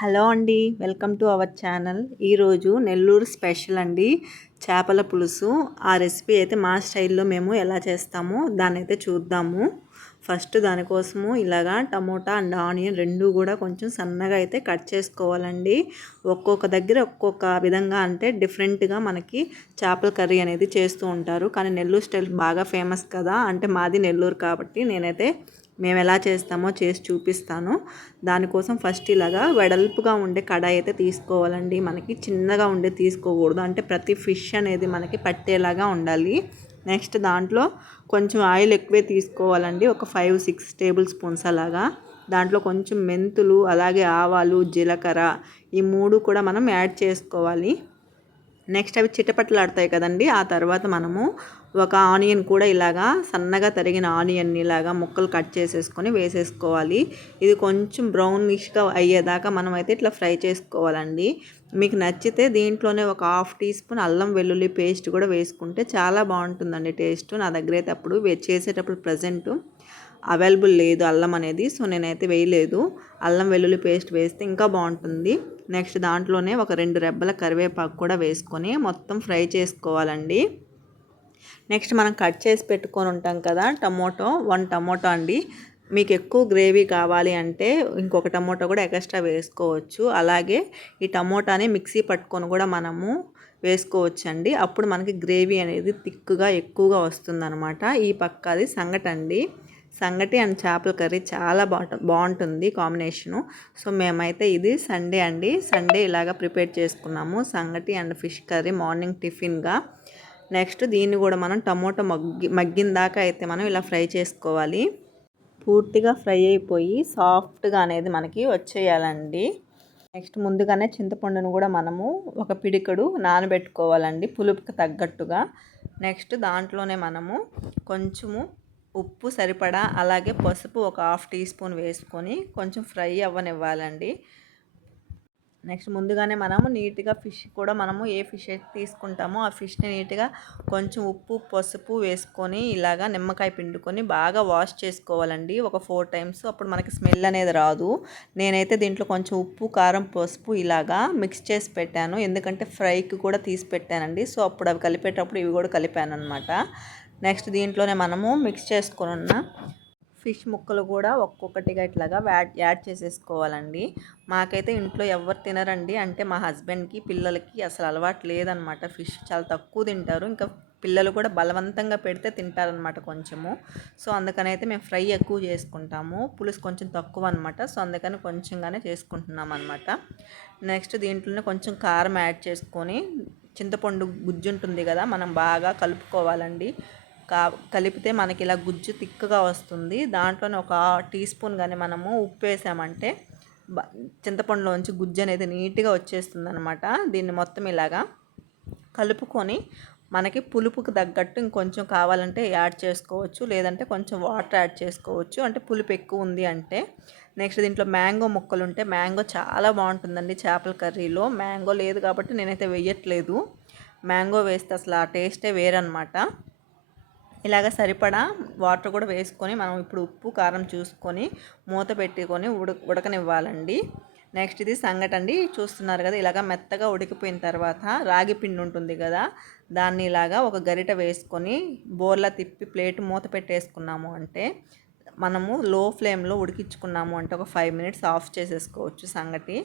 Hello అండి welcome to our channel. ఈరోజు Nellore special అండి చేపల పులుసు. ఆ రెసిపీ అయితే మా స్టైల్లో మేము ఎలా చేస్తామో దాన్ని అయితే చూద్దాము. ఫస్ట్ దానికోసము ఇలాగా టమోటా అండ్ ఆనియన్ రెండు కూడా కొంచెం సన్నగా అయితే కట్ చేసుకోవాలండి. ఒక్కొక్క దగ్గర ఒక్కొక్క విధంగా అంటే డిఫరెంట్గా మనకి చేపల కర్రీ అనేది చేస్తూ ఉంటారు. కానీ నెల్లూరు స్టైల్ బాగా ఫేమస్ కదా అంటే మాది నెల్లూరు కాబట్టి నేనైతే మేము ఎలా చేస్తామో చేసి చూపిస్తాను. దానికోసం ఫస్ట్ ఇలాగా వెడల్పుగా ఉండే కడాయి అయితే తీసుకోవాలండి. మనకి చిన్నగా ఉండే తీసుకోకూడదు. అంటే ప్రతి ఫిష్ అనేది మనకి పట్టేలాగా ఉండాలి. నెక్స్ట్ దాంట్లో కొంచెం ఆయిల్ ఎక్కువే తీసుకోవాలండి. ఒక ఫైవ్ సిక్స్ టేబుల్ స్పూన్స్ అలాగా. దాంట్లో కొంచెం మెంతులు అలాగే ఆవాలు జీలకర్ర ఈ మూడు కూడా మనం యాడ్ చేసుకోవాలి. నెక్స్ట్ అవి చిటపట్లాడతాయి కదండి. ఆ తర్వాత మనము ఒక ఆనియన్ కూడా ఇలాగా సన్నగా తరిగిన ఆనియన్ ఇలాగా ముక్కలు కట్ చేసేసుకొని వేసేసుకోవాలి. ఇది కొంచెం బ్రౌనిష్గా అయ్యేదాకా మనం అయితే ఇట్లా ఫ్రై చేసుకోవాలండి. మీకు నచ్చితే దీంట్లోనే ఒక హాఫ్ టీ స్పూన్ అల్లం వెల్లుల్లి పేస్ట్ కూడా వేసుకుంటే చాలా బాగుంటుందండి టేస్ట్. నా దగ్గర అయితే అప్పుడు చేసేటప్పుడు ప్రజెంటు అవైలబుల్ లేదు అల్లం అనేది సో నేనైతే వేయలేదు. అల్లం వెల్లుల్లి పేస్ట్ వేస్తే ఇంకా బాగుంటుంది. నెక్స్ట్ దాంట్లోనే ఒక రెండు రెబ్బల కరివేపాకు కూడా వేసుకొని మొత్తం ఫ్రై చేసుకోవాలండి. నెక్స్ట్ మనం కట్ చేసి పెట్టుకొని ఉంటాం కదా టమోటో వన్ టమోటో అండి. మీకు ఎక్కువ గ్రేవీ కావాలి అంటే ఇంకొక టమోటో కూడా ఎక్స్ట్రా వేసుకోవచ్చు. అలాగే ఈ టమోటాని మిక్సీ పట్టుకొని కూడా మనము వేసుకోవచ్చండి. అప్పుడు మనకి గ్రేవీ అనేది థిక్గా ఎక్కువగా వస్తుందన్నమాట. ఈ పక్కది సంగటండి. అండి సంగటి అండ్ చేపల కర్రీ చాలా బాగుంటుంది బాగుంటుంది కాంబినేషను. సో మేమైతే ఇది సండే అండి. సండే ఇలాగ ప్రిపేర్ చేసుకున్నాము. సంగటి అండ్ ఫిష్ కర్రీ మార్నింగ్ టిఫిన్గా. నెక్స్ట్ దీన్ని కూడా మనం టమోటో మగ్గి మగ్గిన దాకా అయితే మనం ఇలా ఫ్రై చేసుకోవాలి. పూర్తిగా ఫ్రై అయిపోయి సాఫ్ట్గా అనేది మనకి వచ్చేయాలండి. నెక్స్ట్ ముందుగానే చింతపండును కూడా మనము ఒక పిడికడు నానబెట్టుకోవాలండి పులుపుకి తగ్గట్టుగా. నెక్స్ట్ దాంట్లోనే మనము కొంచెము ఉప్పు సరిపడా అలాగే పసుపు ఒక హాఫ్ టీ స్పూన్ వేసుకొని కొంచెం ఫ్రై అవ్వనివ్వాలండి. నెక్స్ట్ ముందుగానే మనము నీట్గా ఫిష్ కూడా మనము ఏ ఫిష్ అయితే తీసుకుంటామో ఆ ఫిష్ని నీట్గా కొంచెం ఉప్పు పసుపు వేసుకొని ఇలాగా నిమ్మకాయ పిండుకొని బాగా వాష్ చేసుకోవాలండి. ఒక ఫోర్ టైమ్స్ అప్పుడు మనకి స్మెల్ అనేది రాదు. నేనైతే దీంట్లో కొంచెం ఉప్పు కారం పసుపు ఇలాగా మిక్స్ చేసి పెట్టాను. ఎందుకంటే ఫ్రైకి కూడా తీసి పెట్టానండి. సో అప్పుడు అవి కలిపేటప్పుడు ఇవి కూడా కలిపాను అనమాట నెక్స్ట్ దీంట్లోనే మనము మిక్స్ చేసుకొని ఉన్న ఫిష్ ముక్కలు కూడా ఒక్కొక్కటిగా ఇట్లాగా యాడ్ యాడ్ చేసేసుకోవాలండి. మాకైతే ఇంట్లో ఎవరు తినరండి. అంటే మా హస్బెండ్కి పిల్లలకి అసలు అలవాటు లేదనమాట. ఫిష్ చాలా తక్కువ తింటారు. ఇంకా పిల్లలు కూడా బలవంతంగా పెడితే తింటారనమాట కొంచెము. సో అందుకని అయితే మేము ఫ్రై ఎక్కువ చేసుకుంటాము. పులుసు కొంచెం తక్కువ అనమాట. సో అందుకని కొంచెంగానే చేసుకుంటున్నాం అనమాట నెక్స్ట్ దీంట్లోనే కొంచెం కారం యాడ్ చేసుకొని చింతపండు గుజ్జు ఉంటుంది కదా మనం బాగా కలుపుకోవాలండి. కా కలిపితే మనకి ఇలా గుజ్జు తిక్కుగా వస్తుంది. దాంట్లోనే ఒక టీ స్పూన్ కానీ మనము ఉప్పు వేసామంటే చింతపండులోంచి గుజ్జు అనేది నీట్గా వచ్చేస్తుంది అనమాట దీన్ని మొత్తం ఇలాగా కలుపుకొని మనకి పులుపుకు తగ్గట్టు ఇంకొంచెం కావాలంటే యాడ్ చేసుకోవచ్చు. లేదంటే కొంచెం వాటర్ యాడ్ చేసుకోవచ్చు. అంటే పులుపు ఎక్కువ ఉంది అంటే. నెక్స్ట్ దీంట్లో మ్యాంగో ముక్కలు ఉంటే మ్యాంగో చాలా బాగుంటుందండి చేపల కర్రీలో. మ్యాంగో లేదు కాబట్టి నేనైతే వేయట్లేదు. మ్యాంగో వేస్తే అసలు ఆ టేస్టే వేరనమాట ఇలాగ సరిపడా వాటర్ కూడా వేసుకొని మనం ఇప్పుడు ఉప్పు కారం చూసుకొని మూత పెట్టుకొని ఉడ ఉడకనివ్వాలండి. నెక్స్ట్ ఇది సంగటండి చూస్తున్నారు కదా ఇలాగ మెత్తగా ఉడికిపోయిన తర్వాత రాగి పిండి ఉంటుంది కదా దాన్ని ఇలాగా ఒక గరిట వేసుకొని బోర్లా తిప్పి ప్లేట్ మూత పెట్టేసుకున్నాము అంటే మనము లో ఫ్లేమ్లో ఉడికించుకున్నాము అంటే ఒక ఫైవ్ మినిట్స్ ఆఫ్ చేసేసుకోవచ్చు సంగటి.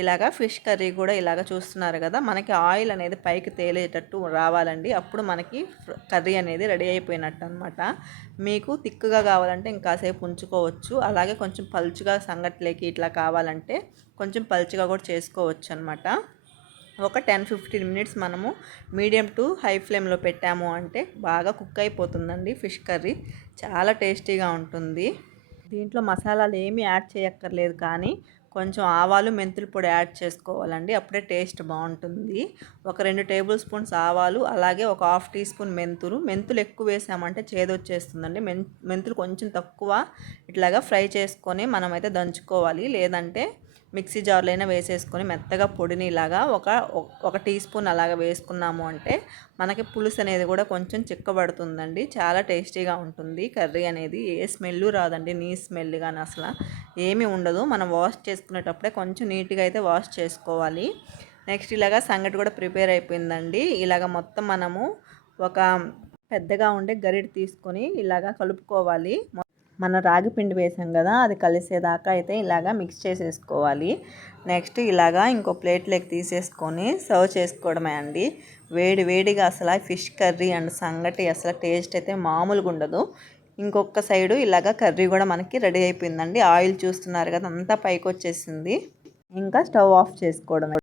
ఇలాగా ఫిష్ కర్రీ కూడా ఇలాగ చూస్తున్నారు కదా మనకి ఆయిల్ అనేది పైకి తేలేటట్టు రావాలండి. అప్పుడు మనకి కర్రీ అనేది రెడీ అయిపోయినట్టు అనమాట మీకు తిక్కుగా కావాలంటే ఇంకాసేపు ఉంచుకోవచ్చు. అలాగే కొంచెం పలుచుగా సంగట్లేకి ఇట్లా కావాలంటే కొంచెం పలుచుగా కూడా చేసుకోవచ్చు అనమాట ఒక టెన్ ఫిఫ్టీన్ మినిట్స్ మనము మీడియం టు హై ఫ్లేమ్లో పెట్టాము అంటే బాగా కుక్ అయిపోతుందండి ఫిష్ కర్రీ. చాలా టేస్టీగా ఉంటుంది. దీంట్లో మసాలాలు ఏమీ యాడ్ చేయక్కర్లేదు కానీ కొంచెం ఆవాలు మెంతుల పొడి యాడ్ చేసుకోవాలండి. అప్పుడే టేస్ట్ బాగుంటుంది. ఒక రెండు టేబుల్ స్పూన్స్ ఆవాలు అలాగే ఒక హాఫ్ టీ స్పూన్ మెంతులు. మెంతులు ఎక్కువ వేసామంటే చేదొచ్చేస్తుందండి మెన్ మెంతులు కొంచెం తక్కువ ఇట్లాగా ఫ్రై చేసుకొని మనమైతే దంచుకోవాలి. లేదంటే మిక్సీ జార్లో అయినా వేసేసుకొని మెత్తగా పొడిని ఇలాగా ఒక ఒక టీ స్పూన్ అలాగ వేసుకున్నాము అంటే మనకి పులుసు అనేది కూడా కొంచెం చిక్కబడుతుందండి. చాలా టేస్టీగా ఉంటుంది. కర్రీ అనేది ఏ స్మెల్ రాదండి. నీ స్మెల్ కానీ అసలు ఏమీ ఉండదు. మనం వాష్ చేసుకునేటప్పుడే కొంచెం నీట్గా అయితే వాష్ చేసుకోవాలి. నెక్స్ట్ ఇలాగా సంగటి కూడా ప్రిపేర్ అయిపోయిందండి. ఇలాగ మొత్తం మనము ఒక పెద్దగా ఉండే గరిటె తీసుకొని ఇలాగా కలుపుకోవాలి. మన రాగి పిండి వేసాం కదా అది కలిసేదాకా అయితే ఇలాగా మిక్స్ చేసేసుకోవాలి. నెక్స్ట్ ఇలాగా ఇంకో ప్లేట్లోకి తీసేసుకొని సర్వ్ చేసుకోవడమే అండి. వేడి వేడిగా అసలు ఫిష్ కర్రీ అండ్ సంగటి అసలు టేస్ట్ అయితే మామూలుగా ఉండదు. ఇంకొక సైడు ఇలాగా కర్రీ కూడా మనకి రెడీ అయిపోయిందండి. ఆయిల్ చూస్తున్నారు కదా అంతా పైకి వచ్చేసింది. ఇంకా స్టవ్ ఆఫ్ చేసుకోవడమే.